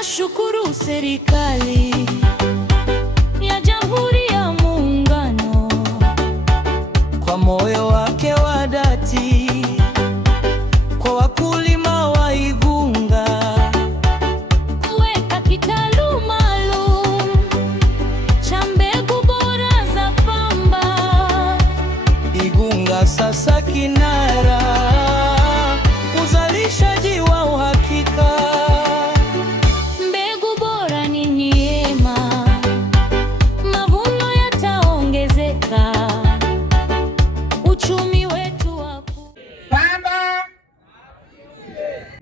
Tunashukuru serikali ya Jamhuri ya Muungano kwa moyo wake wa dhati kwa wakulima wa Igunga, kuweka kitalu maalum cha mbegu bora za pamba. Igunga sasa kinara uzalishaji wa uhakika. Mbegu bora ni neema, mavuno yataongezeka, uchumi wetu wa pamba.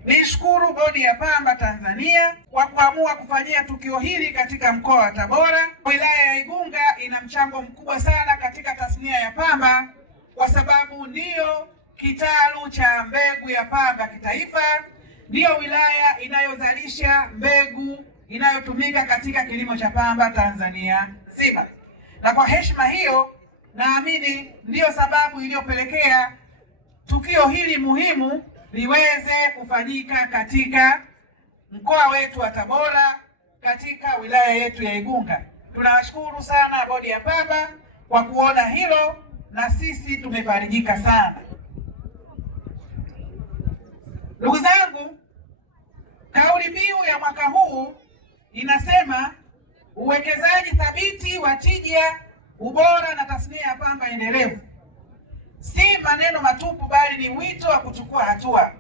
Nishukuru Bodi ya Pamba Tanzania kwa kuamua kufanyia tukio hili katika mkoa wa Tabora. Wilaya ya Igunga ina mchango mkubwa sana katika tasnia ya pamba kwa sababu ndiyo kitalu cha mbegu ya pamba kitaifa, ndiyo wilaya inayozalisha mbegu inayotumika katika kilimo cha pamba Tanzania nzima. Na kwa heshima hiyo, naamini ndiyo sababu iliyopelekea tukio hili muhimu liweze kufanyika katika mkoa wetu wa Tabora, katika wilaya yetu ya Igunga. Tunawashukuru sana Bodi ya Pamba kwa kuona hilo, na sisi tumefarijika sana. Ndugu zangu, kauli mbiu ya mwaka huu inasema uwekezaji thabiti wa tija, ubora na tasnia ya pamba endelevu. Si maneno matupu, bali ni wito wa kuchukua hatua.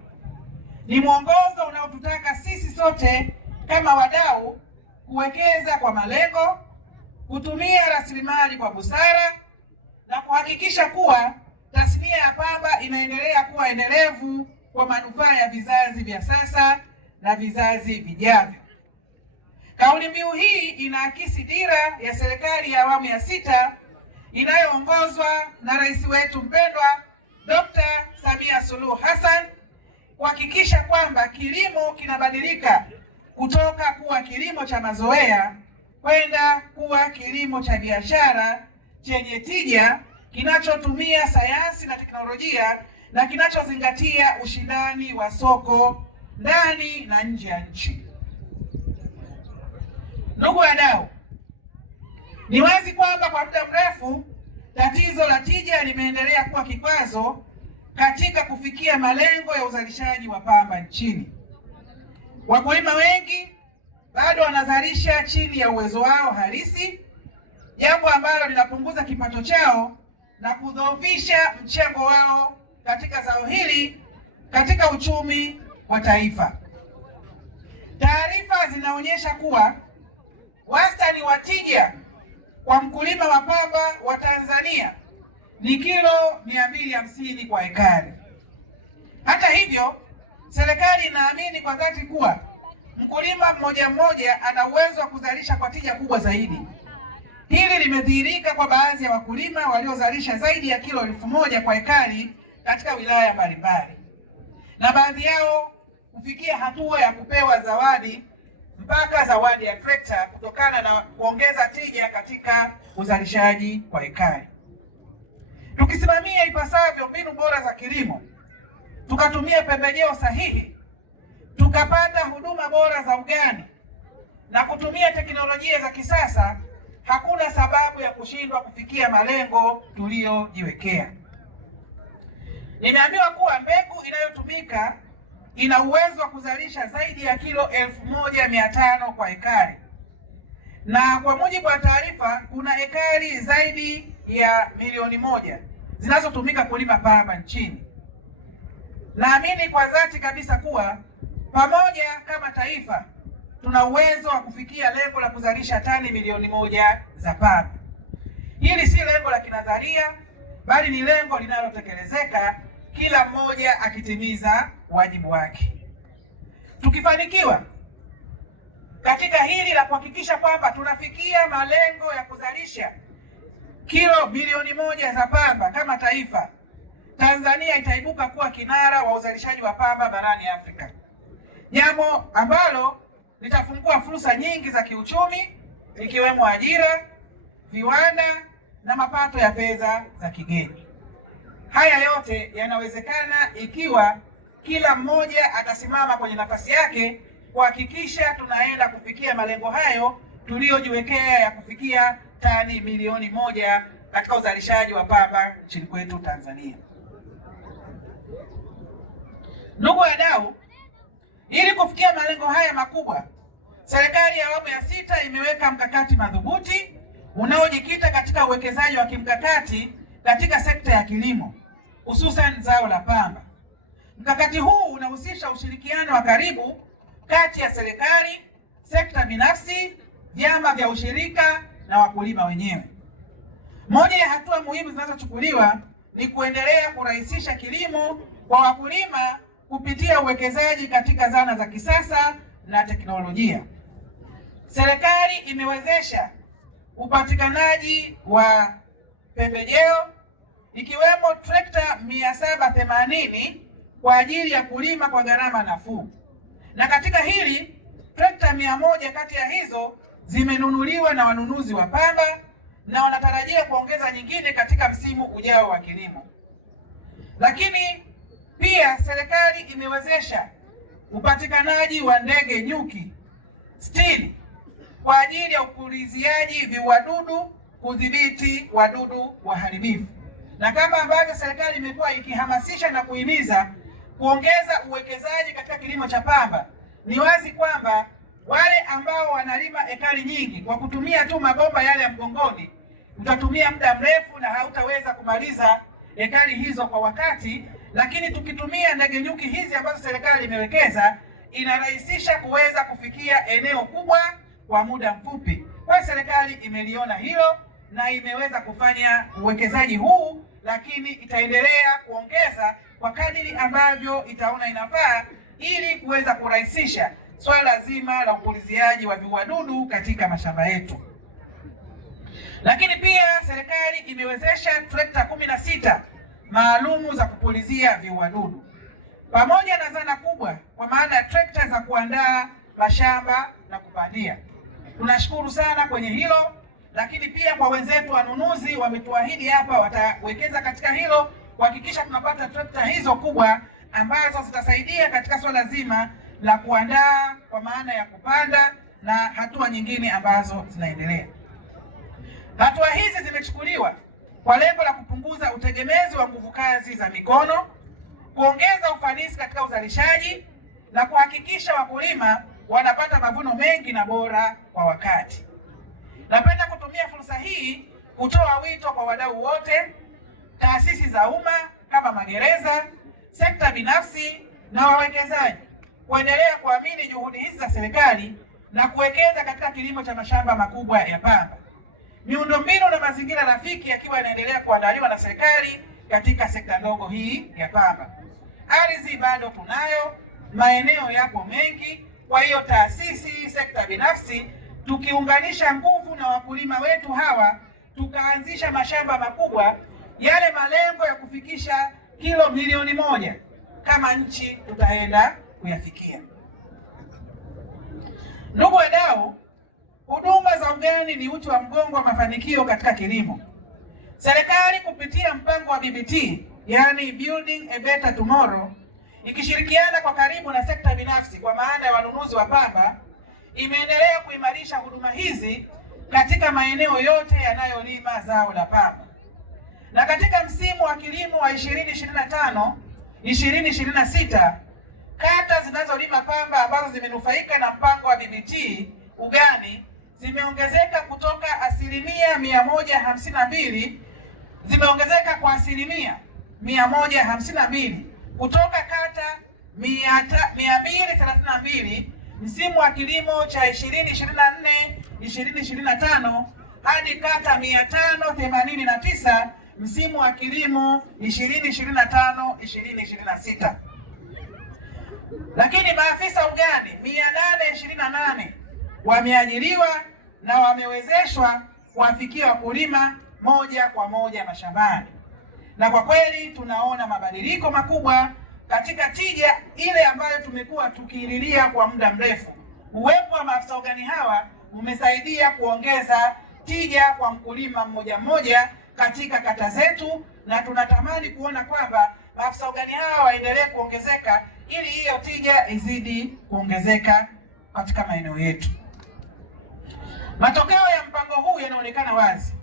Ni mwongozo unaotutaka sisi sote kama wadau kuwekeza kwa malengo, kutumia rasilimali kwa busara na kuhakikisha kuwa tasnia ya pamba inaendelea kuwa endelevu kwa manufaa ya vizazi vya sasa na vizazi vijavyo. Kauli mbiu hii inaakisi dira ya serikali ya awamu ya 6 inayoongozwa na rais wetu mpendwa Dr. Samia Suluhu Hassan, kuhakikisha kwamba kilimo kinabadilika kutoka kuwa kilimo cha mazoea kwenda kuwa kilimo cha biashara chenye tija, kinachotumia sayansi na teknolojia na kinachozingatia ushindani wa soko ndani na nje ya nchi. Ndugu wadau, ni wazi kwamba kwa muda mrefu tatizo la tija limeendelea kuwa kikwazo katika kufikia malengo ya uzalishaji wa pamba nchini. Wakulima wengi bado wanazalisha chini ya uwezo wao halisi, jambo ambalo linapunguza kipato chao na kudhoofisha mchango wao katika zao hili katika uchumi wa taifa. Taarifa zinaonyesha kuwa wastani wa tija kwa mkulima wa pamba wa Tanzania ni kilo 250 kwa ekari. Hata hivyo, serikali inaamini kwa dhati kuwa mkulima mmoja mmoja ana uwezo wa kuzalisha kwa tija kubwa zaidi. Hili limedhihirika kwa baadhi ya wakulima waliozalisha zaidi ya kilo 1000 kwa ekari katika wilaya mbalimbali, na baadhi yao kufikia hatua ya kupewa zawadi, mpaka zawadi ya trekta, kutokana na kuongeza tija katika uzalishaji kwa ekari. Tukisimamia ipasavyo mbinu bora za kilimo, tukatumia pembejeo sahihi, tukapata huduma bora za ugani na kutumia teknolojia za kisasa, hakuna sababu ya kushindwa kufikia malengo tuliyojiwekea. Nimeambiwa kuwa mbegu inayotumika ina uwezo wa kuzalisha zaidi ya kilo 1500 kwa ekari, na kwa mujibu wa taarifa kuna ekari zaidi ya milioni 1 zinazotumika kulima pamba nchini. Naamini kwa dhati kabisa kuwa pamoja kama taifa tuna uwezo wa kufikia lengo la kuzalisha tani milioni 1 za pamba. Hili si lengo la kinadharia, bali ni lengo linalotekelezeka, kila mmoja akitimiza wajibu wake. Tukifanikiwa katika hili la kuhakikisha kwamba tunafikia malengo ya kuzalisha kilo bilioni 1 za pamba kama taifa, Tanzania itaibuka kuwa kinara wa uzalishaji wa pamba barani Afrika, jambo ambalo litafungua fursa nyingi za kiuchumi, ikiwemo ajira, viwanda na mapato ya fedha za kigeni. Haya yote yanawezekana ikiwa kila mmoja atasimama kwenye nafasi yake kuhakikisha tunaenda kufikia malengo hayo tuliyojiwekea ya kufikia tani milioni 1 katika uzalishaji wa pamba nchini kwetu Tanzania. Ndugu wadau, ili kufikia malengo haya makubwa, serikali ya awamu ya 6 imeweka mkakati madhubuti unaojikita katika uwekezaji wa kimkakati katika sekta ya kilimo, hususan zao la pamba. Mkakati huu unahusisha ushirikiano wa karibu kati ya serikali, sekta binafsi, vyama vya ushirika na wakulima wenyewe. Moja ya hatua muhimu zinazochukuliwa ni kuendelea kurahisisha kilimo kwa wakulima kupitia uwekezaji katika zana za kisasa na teknolojia. Serikali imewezesha upatikanaji wa pembejeo ikiwemo trekta 780 kwa ajili ya kulima kwa gharama nafuu. Na katika hili trekta 100 kati ya hizo zimenunuliwa na wanunuzi wa pamba na wanatarajia kuongeza nyingine katika msimu ujao wa kilimo. Lakini pia serikali imewezesha upatikanaji wa ndege nyuki 60 kwa ajili ya upuliziaji viuadudu kudhibiti wadudu waharibifu. Na kama ambavyo serikali imekuwa ikihamasisha na kuhimiza kuongeza uwekezaji katika kilimo cha pamba, ni wazi kwamba wale ambao wanalima ekari nyingi kwa kutumia tu mabomba yale ya mgongoni, utatumia muda mrefu na hautaweza kumaliza ekari hizo kwa wakati. Lakini tukitumia ndege nyuki hizi ambazo serikali imewekeza, inarahisisha kuweza kufikia eneo kubwa kwa muda mfupi. Kwa serikali imeliona hilo na imeweza kufanya uwekezaji huu, lakini itaendelea kuongeza kwa kadiri ambavyo itaona inafaa ili kuweza kurahisisha swala zima la upuliziaji wa viuadudu katika mashamba yetu. Lakini pia serikali imewezesha trekta 16 maalumu za kupulizia viuadudu pamoja na zana kubwa kwa maana ya trekta za kuandaa mashamba na kupandia. Tunashukuru sana kwenye hilo, lakini pia kwa wenzetu wanunuzi wametuahidi hapa watawekeza katika hilo kuhakikisha tunapata trekta hizo kubwa ambazo zitasaidia katika swala zima la kuandaa kwa maana ya kupanda na hatua nyingine ambazo zinaendelea. Hatua hizi zimechukuliwa kwa lengo la kupunguza utegemezi wa nguvu kazi za mikono, kuongeza ufanisi katika uzalishaji na kuhakikisha wakulima wanapata mavuno mengi na bora kwa wakati. Napenda kutumia fursa hii kutoa wito kwa wadau wote, taasisi za umma kama magereza, sekta binafsi na wawekezaji kuendelea kuamini juhudi hizi za serikali na kuwekeza katika kilimo cha mashamba makubwa ya pamba. Miundombinu na mazingira rafiki yakiwa yanaendelea kuandaliwa na serikali katika sekta ndogo hii ya pamba. Ardhi bado tunayo, maeneo yapo mengi. Kwa hiyo taasisi, sekta binafsi, tukiunganisha nguvu na wakulima wetu hawa, tukaanzisha mashamba makubwa, yale malengo ya kufikisha kilo milioni 1 kama nchi tutaenda kuyafikia. Ndugu wadau, huduma za ugani ni uti wa mgongo wa mafanikio katika kilimo. Serikali kupitia mpango wa BBT, yani Building a Better Tomorrow, ikishirikiana kwa karibu na sekta binafsi kwa maana ya wanunuzi wa pamba, imeendelea kuimarisha huduma hizi katika maeneo yote yanayolima zao la pamba. Na katika msimu wa kilimo wa 2025-2026, kata zinazolima pamba ambazo zimenufaika na mpango wa BBT ugani zimeongezeka kutoka asilimia 152, zimeongezeka kwa asilimia 152 kutoka kata 232 msimu wa kilimo cha 2024-2025 hadi kata 589 msimu wa kilimo 2025-2026. Lakini maafisa ugani 828 wameajiriwa na wamewezeshwa kuwafikia wakulima moja kwa moja mashambani. Na kwa kweli tunaona mabadiliko makubwa katika tija ile ambayo tumekuwa tukiililia kwa muda mrefu. Uwepo wa maafisa ugani hawa umesaidia kuongeza tija kwa mkulima mmoja mmoja katika kata zetu, na tunatamani kuona kwamba maafisa ugani hawa waendelee kuongezeka ili hiyo tija izidi kuongezeka katika maeneo yetu. Matokeo ya mpango huu yanaonekana wazi.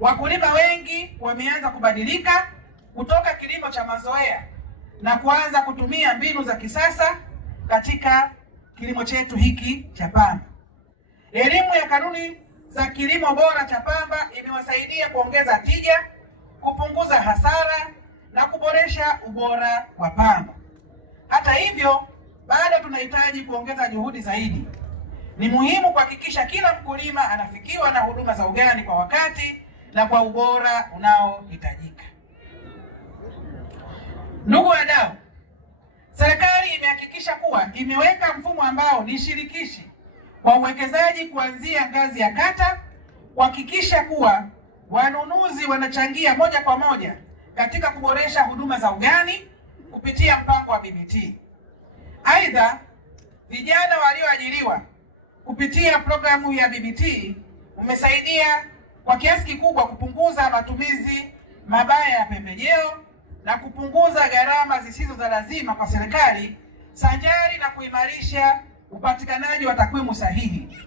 Wakulima wengi wameanza kubadilika kutoka kilimo cha mazoea na kuanza kutumia mbinu za kisasa katika kilimo chetu hiki cha pamba. Elimu ya kanuni za kilimo bora cha pamba imewasaidia kuongeza tija, kupunguza hasara na kuboresha ubora wa pamba. Hata hivyo, bado tunahitaji kuongeza juhudi zaidi. Ni muhimu kuhakikisha kila mkulima anafikiwa na huduma za ugani kwa wakati na kwa ubora unaohitajika. Ndugu wadau, serikali imehakikisha kuwa imeweka mfumo ambao ni shirikishi kwa uwekezaji kuanzia ngazi ya kata, kuhakikisha kuwa wanunuzi wanachangia moja kwa moja katika kuboresha huduma za ugani kupitia mpango wa BBT. Aidha, vijana walioajiriwa kupitia programu ya BBT umesaidia kwa kiasi kikubwa kupunguza matumizi mabaya ya pembejeo na kupunguza gharama zisizo za lazima kwa serikali, sanjari na kuimarisha upatikanaji wa takwimu sahihi.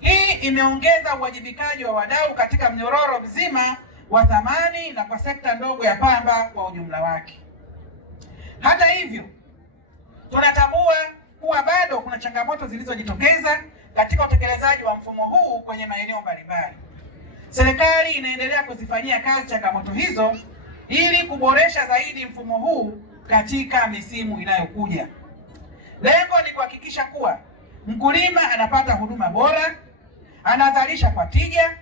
Hii imeongeza uwajibikaji wa wadau katika mnyororo mzima wa thamani na kwa sekta ndogo ya pamba kwa ujumla wake. Hata hivyo, tunatambua kuwa bado kuna changamoto zilizojitokeza katika utekelezaji wa mfumo huu kwenye maeneo mbalimbali. Serikali inaendelea kuzifanyia kazi changamoto hizo ili kuboresha zaidi mfumo huu katika misimu inayokuja. Lengo ni kuhakikisha kuwa mkulima anapata huduma bora, anazalisha kwa tija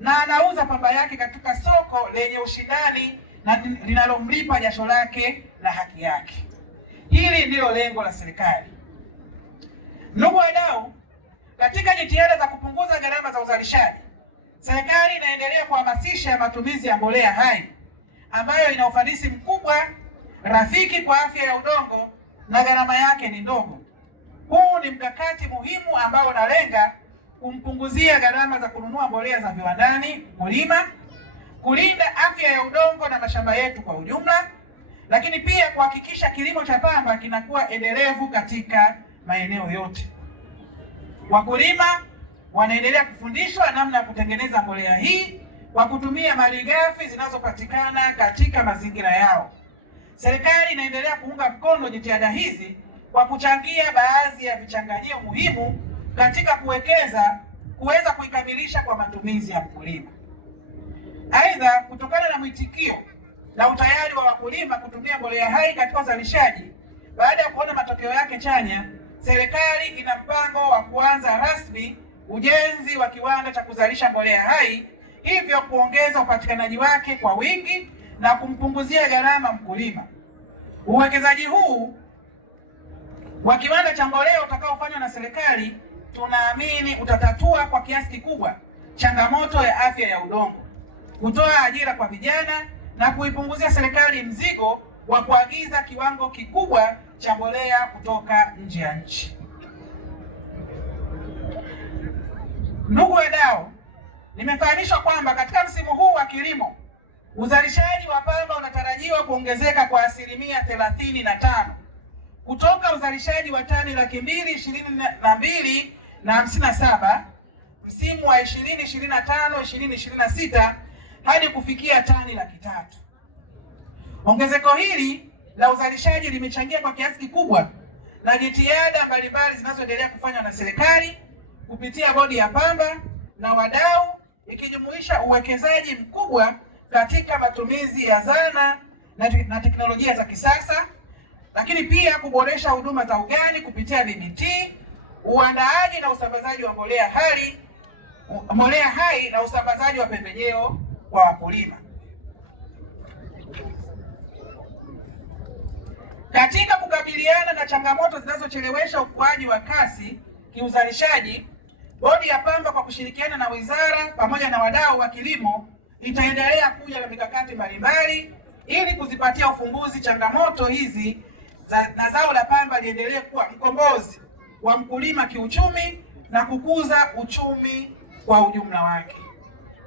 na anauza pamba yake katika soko lenye ushindani na linalomlipa jasho lake na haki yake. Hili ndilo lengo la serikali. Ndugu wadau, katika jitihada za kupunguza gharama za uzalishaji, serikali inaendelea kuhamasisha matumizi ya mbolea hai ambayo ina ufanisi mkubwa, rafiki kwa afya ya udongo na gharama yake ni ndogo. Huu ni mkakati muhimu ambao unalenga kumpunguzia gharama za kununua mbolea za viwandani mkulima, kulinda afya ya udongo na mashamba yetu kwa ujumla, lakini pia kuhakikisha kilimo cha pamba kinakuwa endelevu katika maeneo yote. Wakulima wanaendelea kufundishwa namna ya kutengeneza mbolea hii kwa kutumia malighafi zinazopatikana katika mazingira yao. Serikali inaendelea kuunga mkono jitihada hizi kwa kuchangia baadhi ya vichanganyio muhimu katika kuweza kuikamilisha kwa matumizi ya mkulima. Aidha, kutokana na mwitikio na utayari wa wakulima kutumia mbolea hai katika uzalishaji, baada ya kuona matokeo yake chanya, serikali ina mpango wa kuanza rasmi ujenzi wa kiwanda cha kuzalisha mbolea hai, hivyo kuongeza upatikanaji wake kwa wingi na kumpunguzia gharama mkulima. Uwekezaji huu wa kiwanda cha mbolea utakaofanywa na serikali tunaamini utatatua kwa kiasi kikubwa changamoto ya afya ya udongo, kutoa ajira kwa vijana na kuipunguzia serikali mzigo wa kuagiza kiwango kikubwa cha mbolea kutoka nje ya nchi. Ndugu wadau, nimefahamishwa kwamba katika msimu huu wa kilimo uzalishaji wa pamba unatarajiwa kuongezeka kwa 35% kutoka uzalishaji wa tani 222,057 msimu wa 2025-2026 hadi kufikia tani 300,000. Ongezeko hili la uzalishaji limechangia kwa kiasi kikubwa na jitihada mbalimbali zinazoendelea kufanywa na serikali kupitia bodi ya pamba na wadau, ikijumuisha uwekezaji mkubwa katika matumizi ya zana na teknolojia za kisasa, lakini pia kuboresha huduma za ugani kupitia BBT, uandaaji na usambazaji wa mbolea hai na usambazaji wa pembejeo kwa wakulima. Katika kukabiliana na changamoto zinazochelewesha ukuaji wa kasi kiuzalishaji, bodi ya pamba kwa kushirikiana na wizara pamoja na wadau wa kilimo itaendelea kuja na mikakati mbalimbali ili kuzipatia ufumbuzi changamoto hizi na zao la pamba liendelee kuwa mkombozi wa mkulima kiuchumi na kukuza uchumi kwa ujumla wake.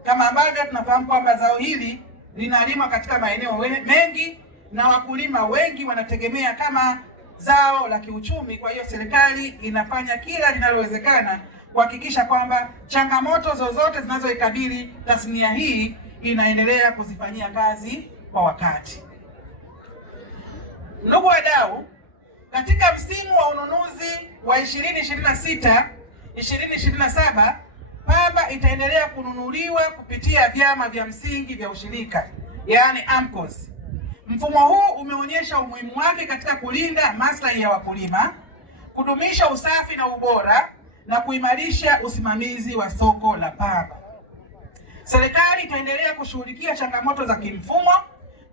Kama ambavyo tunafahamu kwamba zao hili linalimwa katika maeneo mengi na wakulima wengi wanategemea kama zao la kiuchumi. Kwa hiyo serikali inafanya kila linalowezekana kuhakikisha kwamba changamoto zozote zinazoikabili tasnia hii inaendelea kuzifanyia kazi kwa wakati. Ndugu wadau, katika msimu wa ununuzi wa 2026-2027 pamba itaendelea kununuliwa kupitia vyama vya msingi vya ushirika, yaani AMCOS. Mfumo huu umeonyesha umuhimu wake katika kulinda maslahi ya wakulima, kudumisha usafi na ubora na kuimarisha usimamizi wa soko la pamba. Serikali itaendelea kushughulikia changamoto za kimfumo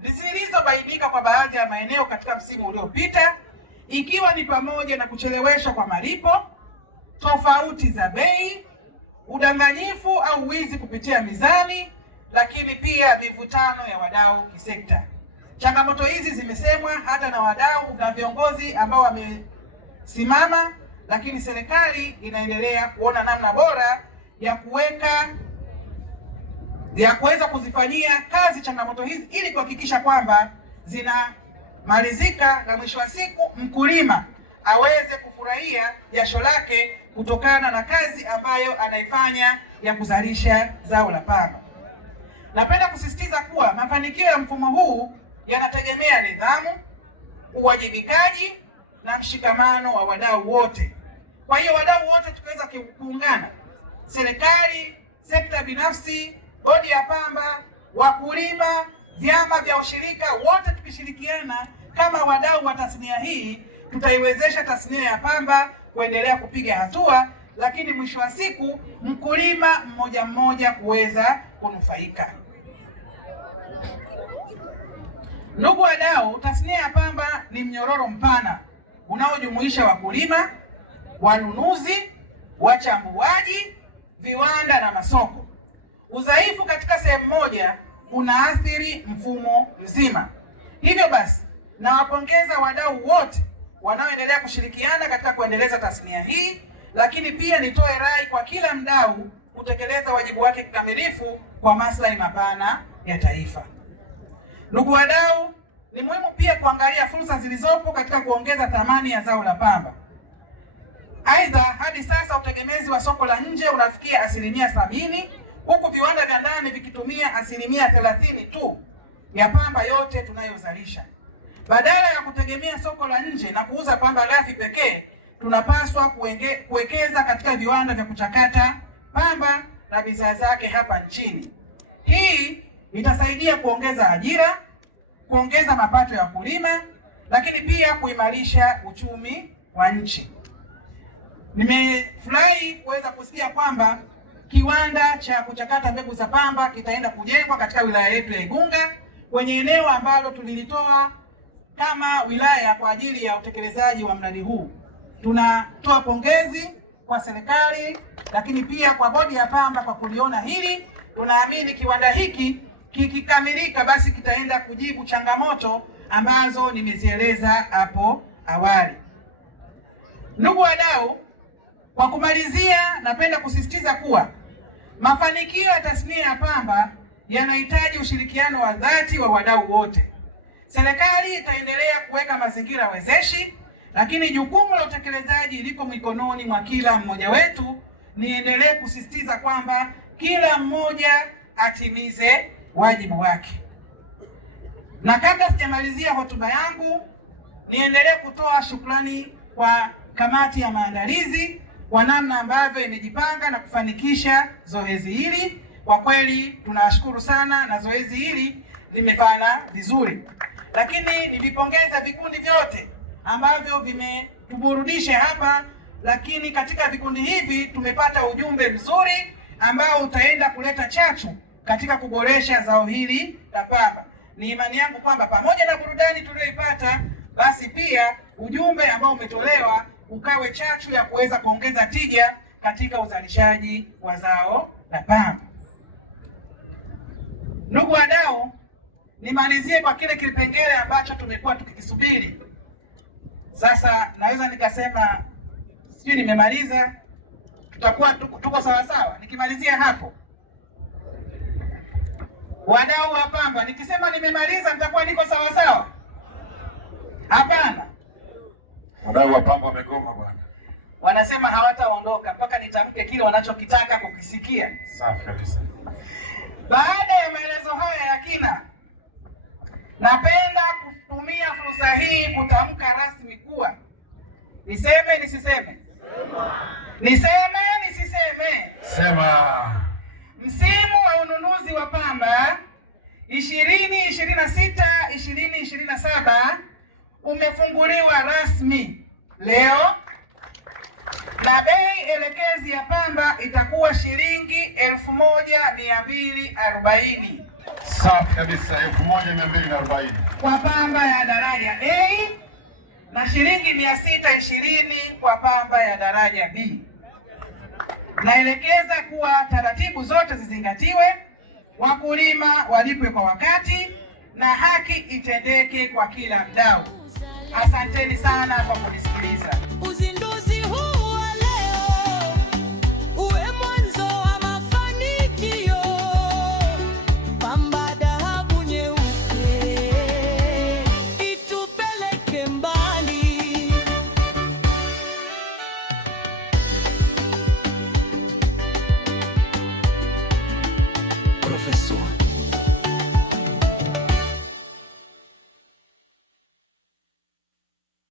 zilizobainika kwa baadhi ya maeneo katika msimu uliopita, ikiwa ni pamoja na kucheleweshwa kwa malipo, tofauti za bei, udanganyifu au wizi kupitia mizani, lakini pia mivutano ya wadau kisekta. Changamoto hizi zimesemwa hata na wadau na viongozi ambao wamesimama, lakini serikali inaendelea kuona namna bora ya kuweza kuzifanyia kazi changamoto hizi ili kuhakikisha kwamba zinamalizika na mwisho wa siku mkulima aweze kufurahia jasho lake kutokana na kazi ambayo anaifanya ya kuzalisha zao la pamba. Napenda kusisitiza kuwa mafanikio ya mfumo huu yanategemea nidhamu, uwajibikaji na mshikamano wa wadau wote. Kwa hiyo wadau wote tukiweza kuungana, serikali, sekta binafsi, bodi ya pamba, wakulima, vyama vya ushirika, wote tukishirikiana kama wadau wa tasnia hii, tutaiwezesha tasnia ya pamba kuendelea kupiga hatua, lakini mwisho wa siku mkulima mmoja mmoja kuweza kunufaika. Ndugu wadau, tasnia ya pamba ni mnyororo mpana unaojumuisha wakulima, wanunuzi, wachambuaji, viwanda na masoko. Udhaifu katika sehemu moja unaathiri mfumo mzima. Hivyo basi, nawapongeza wadau wote wanaoendelea kushirikiana katika kuendeleza tasnia hii, lakini pia nitoe rai kwa kila mdau kutekeleza wajibu wake kikamilifu kwa maslahi mapana ya taifa. Ndugu wadau, ni muhimu pia kuangalia fursa zilizopo katika kuongeza thamani ya zao la pamba. Aidha, hadi sasa utegemezi wa soko la nje unafikia 70%, huku viwanda vya ndani vikitumia 30% tu ya pamba yote tunayozalisha. Badala ya kutegemea soko la nje na kuuza pamba ghafi pekee, tunapaswa kuwekeza katika viwanda vya kuchakata pamba na bidhaa zake hapa nchini. Hii itasaidia kuongeza ajira, kuongeza mapato ya wakulima, lakini pia kuimarisha uchumi wa nchi. Nimefurahi kuweza kusikia kwamba kiwanda cha kuchakata mbegu za pamba kitaenda kujengwa katika wilaya yetu ya Igunga, kwenye eneo ambalo tulilitoa kama wilaya kwa ajili ya utekelezaji wa mradi huu. Tunatoa pongezi kwa serikali, lakini pia kwa bodi ya pamba kwa kuliona hili. Tunaamini kiwanda hiki kikikamilika, basi kitaenda kujibu changamoto ambazo nimezieleza hapo awali. Ndugu wadau, kwa kumalizia, napenda kusisitiza kuwa mafanikio ya tasnia ya pamba yanahitaji ushirikiano wa dhati wa wadau wote. Serikali itaendelea kuweka mazingira wezeshi, lakini jukumu la utekelezaji liko mikononi mwa kila mmoja wetu. Niendelee kusisitiza kwamba kila mmoja atimize wajibu wake. Na kabla sijamalizia hotuba yangu, niendelee kutoa shukrani kwa kamati ya maandalizi kwa namna ambavyo imejipanga na kufanikisha zoezi hili. Kwa kweli tunawashukuru sana na zoezi hili limefana vizuri. Lakini nilipongeza vikundi vyote ambavyo vimetuburudisha hapa, lakini katika vikundi hivi tumepata ujumbe mzuri ambao utaenda kuleta chachu katika kuboresha zao hili la pamba. Ni imani yangu kwamba pamoja na burudani tuliyoipata, basi pia ujumbe ambao umetolewa ukawe chachu ya kuweza kuongeza tija katika uzalishaji wa zao la pamba. Ndugu wadau, nimalizie kwa kile kipengele ambacho tumekuwa tukikisubiri. Sasa naweza nikasema sijui nimemaliza, tutakuwa tuko sawa sawa nikimalizia hapo. Wadau wa pamba, nikisema nimemaliza nitakuwa niko sawa sawa? Hapana. Wadau wa pamba wamegoma bwana. Wanasema hawataondoka mpaka nitamke kile wanachokitaka kukisikia. Safi kabisa. Baada ya maelezo haya ya kina, napenda kutumia fursa hii kutamka rasmi kuwa, niseme nisiseme? Niseme nisiseme? Sema. Msimu wa ununuzi wa pamba 2026-2027 umefunguliwa rasmi leo na bei elekezi ya pamba itakuwa shilingi 1240. Safi kabisa, 1240 kwa pamba ya daraja A na shilingi 620 kwa pamba ya daraja B. Naelekeza kuwa taratibu zote zizingatiwe, wakulima walipwe kwa wakati na haki itendeke kwa kila mdau. Asanteni sana kwa kunisikiliza. Uzinduzi huu wa leo uwe mwanzo wa mafanikio. Pamba dhahabu nyeupe itupeleke mbali. Professor